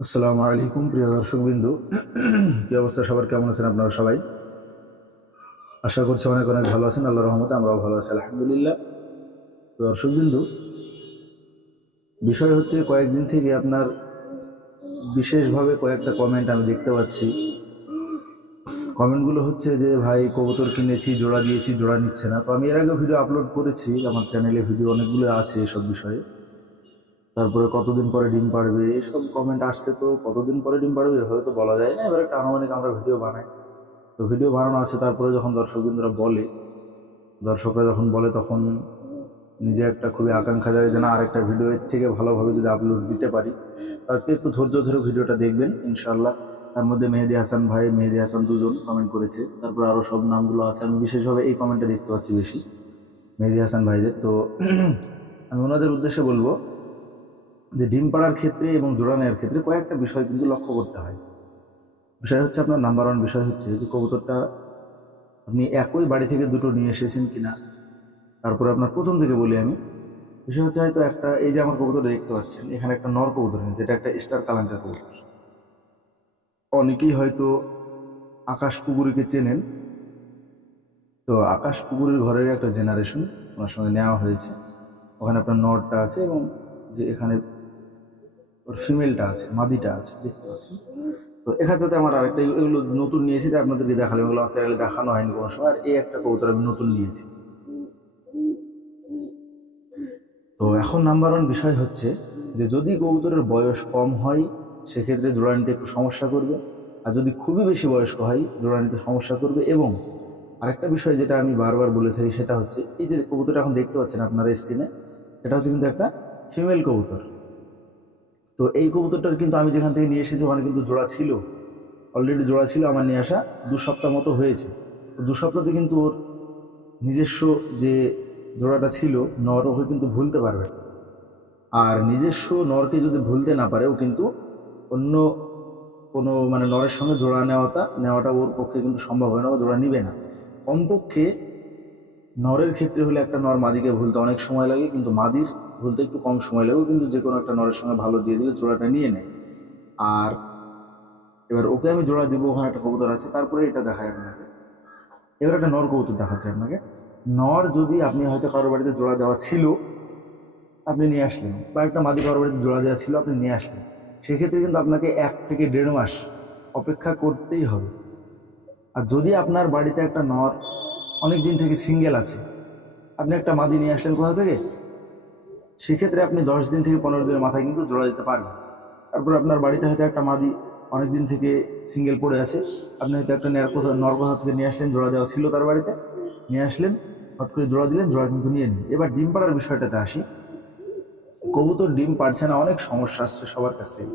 আসসালামু আলাইকুম প্রিয় দর্শকবিন্দু, কি অবস্থা সবার? কেমন আছেন আপনারা সবাই? আশা করছি অনেক অনেক ভালো আছেন। আল্লাহর রহমতে আমরাও ভালো আছি, আলহামদুলিল্লাহ। দর্শকবিন্দু, বিষয় হচ্ছে কয়েকদিন থেকে আপনার বিশেষভাবে কয়েকটা কমেন্ট আমি দেখতে পাচ্ছি। কমেন্টগুলো হচ্ছে যে ভাই কবুতর কিনেছি, জোড়া দিয়েছি, জোড়া নিচ্ছে না। তো আমি এর আগে ভিডিও আপলোড করেছি, আমার চ্যানেলে ভিডিও অনেকগুলো আছে এসব বিষয়ে। তারপরে কতদিন পরে ডিম পাড়বে এসব কমেন্ট আসছে। তো কতদিন পরে ডিম পাড়বে হয়তো বলা যায় না, এবার একটা আনুমানিক আমরা ভিডিও বানাই। তো ভিডিও বানানো আছে, তারপরে যখন দর্শকরা যখন বলে তখন নিজে একটা খুবই আকাঙ্ক্ষা যায় যে না আরেকটা ভিডিও এর থেকে ভালোভাবে যদি আপলোড দিতে পারি। তো আজকে একটু ধৈর্য ধরে ভিডিওটা দেখবেন ইনশাআল্লাহ। তার মধ্যে মেহেদি হাসান ভাই, মেহেদি হাসান দুজন কমেন্ট করেছে, তারপর আরও সব নামগুলো আছে। আমি বিশেষভাবে এই কমেন্টটা দেখতে পাচ্ছি বেশি মেহেদি হাসান ভাইদের। তো আমি ওনাদের উদ্দেশ্যে বলবো যে ডিম পাড়ার ক্ষেত্রে এবং জোড়া নেওয়ার ক্ষেত্রে কয়েকটা বিষয় কিন্তু লক্ষ্য করতে হয়। বিষয় হচ্ছে আপনার নাম্বার ওয়ান বিষয় হচ্ছে যে কবুতরটা আপনি একই বাড়ি থেকে দুটো নিয়ে এসেছেন কিনা। তারপরে আপনার প্রথম থেকে বলি আমি, বিষয় হচ্ছে হয়তো একটা, এই যে আমার কবুতরটা দেখতে পাচ্ছেন, এখানে একটা নর কবুতর, কিন্তু এটা একটা স্টার কালাঙ্কা কবুতর। অনেকেই হয়তো আকাশ পুকুরিকে চেনেন। তো আকাশ পুকুরের ঘরের একটা জেনারেশন ওনার সঙ্গে নেওয়া হয়েছে। ওখানে আপনার নরটা আছে এবং যে এখানে ওর ফিমেলটা আছে, মাদিটা আছে, দেখতে পাচ্ছেন। তো এখানে সাথে আমার আরেকটা, এগুলো নতুন নিয়েছি, তাই আপনাদেরকে দেখালাম। এগুলো আমার চ্যানেলে দেখানো হয়নি কোনো সময়। আর এই একটা কবুতর আমি নতুন নিয়েছি। তো এখন নাম্বার ওয়ান বিষয় হচ্ছে যে যদি কবুতরের বয়স কম হয় সেক্ষেত্রে জোড়া নিতে একটু সমস্যা করবে, আর যদি খুবই বেশি বয়স্ক হয় জোড়া নিতে সমস্যা করবে। এবং আরেকটা বিষয় যেটা আমি বারবার বলে থাকি সেটা হচ্ছে, এই যে কবুতরটা এখন দেখতে পাচ্ছেন আপনার স্ক্রিনে, এটা হচ্ছে কিন্তু একটা ফিমেল কবুতর। তো এই কবুতরটার কিন্তু আমি যেখান থেকে নিয়ে এসেছি ওখানে কিন্তু জোড়া ছিল, অলরেডি জোড়া ছিল। আমার নিয়ে আসা 2 সপ্তাহ মতো হয়েছে। তো 2 সপ্তাহতে কিন্তু ওর নিজস্ব যে জোড়াটা ছিল নর, ওকে কিন্তু ভুলতে পারবে না। আর নিজস্ব নরকে যদি ভুলতে না পারে, ও কিন্তু অন্য কোনো মানে নরের সঙ্গে জোড়া নেওয়াটা ওর পক্ষে কিন্তু সম্ভব হয় না, বা জোড়া নিবে না। কমপক্ষে নরের ক্ষেত্রে হলে একটা নর মাদিকে ভুলতে অনেক সময় লাগে, কিন্তু মাদির ভুলতে একটু কম সময় লাগে, কিন্তু যে কোনো একটা নরের সঙ্গে ভালো দিয়ে দিলে জোড়াটা নিয়ে নেয়। আর এবার ওকে আমি জোড়া দিব, ওখানে একটা কবুতর আছে। তারপরে এটা দেখায় আপনাকে, এবার একটা নর কবুতর দেখাচ্ছে আপনাকে। নর যদি আপনি হয়তো কারোর বাড়িতে জোড়া দেওয়া ছিল আপনি নিয়ে আসলেন, বা একটা মাদি কারোর বাড়িতে জোড়া দেওয়া ছিল আপনি নিয়ে আসলেন, সেক্ষেত্রে কিন্তু আপনাকে 1 থেকে 1.5 মাস অপেক্ষা করতেই হবে। আর যদি আপনার বাড়িতে একটা নর অনেক দিন থেকে সিঙ্গেল আছে, আপনি একটা মাদি নিয়ে আসলেন কোথা থেকে, সেক্ষেত্রে আপনি 10 দিন থেকে 15 দিনের মাথায় কিন্তু জোড়া দিতে পারবেন। তারপর আপনার বাড়িতে হয়তো একটা মাদি অনেক দিন থেকে সিঙ্গেল পড়ে আছে, আপনি হয়তো একটা নর কোথা থেকে নিয়ে আসলেন, জোড়া দেওয়া ছিল তার বাড়িতে, নিয়ে আসলেন, হট করে জোড়া দিলেন, জোড়া কিন্তু নিয়ে নিন। এবার ডিম পাড়ার বিষয়টাতে আসি। কবুতর ডিম পাড়ছে না, অনেক সমস্যা আসছে সবার কাছ থেকে।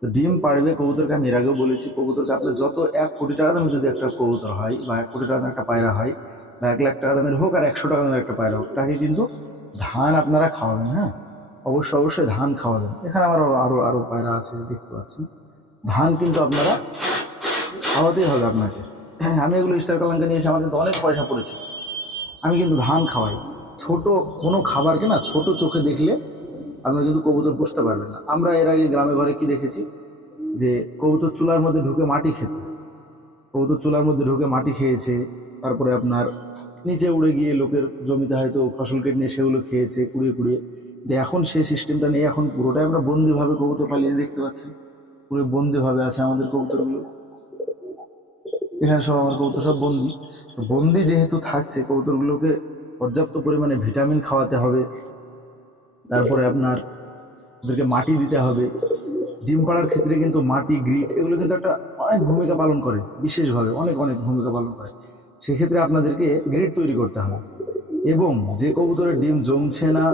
তো ডিম পাড়বে কবুতরকে, আমি এর আগেও বলেছি, কবুতরকে আপনার যত 1 কোটি টাকা দামের যদি একটা কবুতর হয়, বা 1 কোটি টাকা দামের একটা পায়রা হয়, বা 1 লাখ টাকা দামের হোক আর 100 টাকা দামের একটা পায়রা হোক, তাকে কিন্তু ধান আপনারা খাওয়াবেন। হ্যাঁ, অবশ্যই অবশ্যই ধান খাওয়াবেন। এখানে আমার আরও আরও পায়রা আছে দেখতে পাচ্ছেন। ধান কিন্তু আপনারা খাওয়াতেই হবে আপনাকে। হ্যাঁ, আমি এগুলো স্টার কালাঙ্কা নিয়েছি, আমার কিন্তু অনেক পয়সা পড়েছে। আমি কিন্তু ধান খাওয়াই। ছোট কোনো খাবারকে না ছোট চোখে দেখলে আপনারা কিন্তু কবুতর পুষতে পারবেন না। আমরা এর আগে গ্রামে ঘরে কি দেখেছি, যে কবুতর চুলার মধ্যে ঢুকে মাটি খেত, কবুতর চুলার মধ্যে ঢুকে মাটি খেয়েছে। তারপরে আপনার নিচে উড়ে গিয়ে লোকের জমিতে হয়তো ফসল কেটে নিয়ে সেগুলো খেয়েছে কুড়িয়ে কুড়িয়ে। কিন্তু এখন সেই সিস্টেমটা নেই, এখন পুরোটাই আমরা বন্দিভাবে কবুতর পালিয়ে দেখতে পাচ্ছি। পুরো বন্দিভাবে আছে আমাদের কবুতরগুলো। এখানে সব আমার কবুতর সব বন্দি। তো বন্দি যেহেতু থাকছে, কবুতরগুলোকে পর্যাপ্ত পরিমাণে ভিটামিন খাওয়াতে হবে। তারপরে আপনার ওদেরকে মাটি দিতে হবে। ডিম পাড়ার ক্ষেত্রে কিন্তু মাটি, গ্রিট, এগুলো কিন্তু একটা অনেক ভূমিকা পালন করে, বিশেষভাবে অনেক অনেক ভূমিকা পালন করে। সেক্ষেত্রে আপনাদেরকে গ্রিট তৈরি করতে হবে। এবং যে কবুতরের ডিম জমছে না,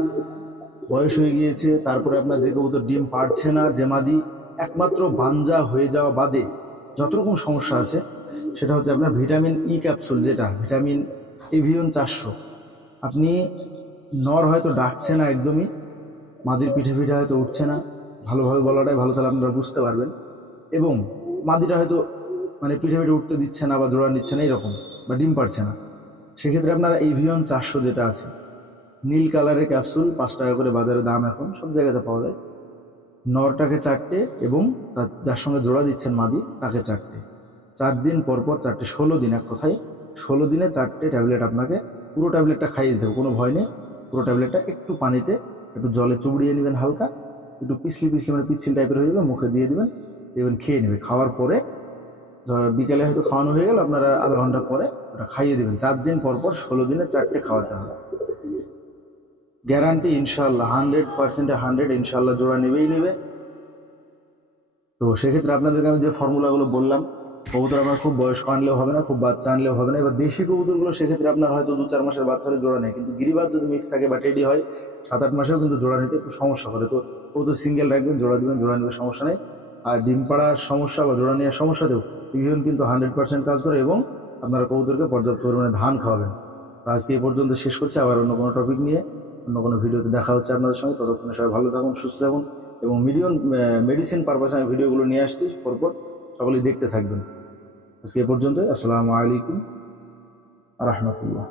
বয়স হয়ে গিয়েছে, তারপরে আপনার যে কবুতর ডিম পাড়ছে না, যে মাদি একমাত্র বাঞ্জা হয়ে যাওয়া বাদে যত রকম সমস্যা আছে, সেটা হচ্ছে আপনার ভিটামিন ই ক্যাপসুল, যেটা ভিটামিন এভিয়ন 400। আপনি নর হয়তো ডাকছে না একদমই, মাদির পিঠে পিঠে হয়তো উঠছে না, ভালোভাবে বলাটাই ভালো, তাহলে আপনারা বুঝতে পারবেন। এবং মাদিটা হয়তো মানে পিঠে পিঠে উঠতে দিচ্ছে না, বা জোড়া নিচ্ছে না এরকম, বা ডিম পাড়ছে না, সেক্ষেত্রে আপনারা এভিয়ন 400 যেটা আছে, নীল কালারের ক্যাপসুল, 5 টাকা করে বাজারে দাম, এখন সব জায়গাতে পাওয়া যায়। নরটাকে 4টে এবং যার সঙ্গে জোড়া দিচ্ছেন মাদি তাকে 4টে। 4 দিন পর পর 4টে, 16 দিন, এক কথায় 16 দিনে 4টে ট্যাবলেট আপনাকে, পুরো ট্যাবলেটটা খাইয়ে দিতে হবে, কোনো ভয় নেই। পুরো ট্যাবলেটটা একটু পানিতে একটু জলে চুবড়িয়ে নেবেন, হালকা একটু পিছলি মানে পিচ্ছিল টাইপের হয়ে যাবে, মুখে দিয়ে দেবেন, খেয়ে নেবে। খাওয়ার পরে বিকেলে হয়তো খাওয়ানো হয়ে গেল, আপনারা আধা ঘন্টা পরে ওটা খাইয়ে দেবেন। 4 দিন পর পর 16 দিনে 4টে খাওয়াতে হবে। গ্যারান্টি ইনশাল্লাহ 100% 100 ইনশাল্লাহ জোড়া নেবেই নেবে। তো সেক্ষেত্রে আপনাদেরকে আমি যে ফর্মুলাগুলো বললাম, কবুতর আপনার খুব বয়স্ক আনলেও হবে না, খুব বাচ্চা আনলেও হবে না। এবার দেশি কবুতরগুলো সেক্ষেত্রে আপনার হয়তো 2-4 মাসের বাচ্চা হলে জোড়া নেয়, কিন্তু গিরিবাজ যদি মিক্স থাকে বা টেডি হয় 7-8 মাসেও কিন্তু জোড়া নিতে একটু সমস্যা করে। তো কবুতর সিঙ্গেল রাখবেন, জোড়া দিবেন, জোড়া নেবে, সমস্যা নেই। আর ডিম পাড়ার সমস্যা বা জোড়া নেওয়ার সমস্যাতেও পিভিয়ন কিন্তু 100% কাজ করে, এবং আপনারা কবুতরকে পর্যাপ্ত পরিমাণে ধান খাওয়াবেন। তো আজকে এই পর্যন্ত শেষ করছি, আবার অন্য কোনো টপিক নিয়ে অন্য কোনো ভিডিওতে দেখা হচ্ছে আপনাদের সঙ্গে। ততক্ষণে সবাই ভালো থাকুন, সুস্থ থাকুন, এবং মেডিসিন পারপাসে আমি ভিডিওগুলো নিয়ে আসছি পরপর, সকলেই দেখতে থাকবেন। আজকে এ পর্যন্তই। আসসালামু আলাইকুম আ রহমতুল্লাহ।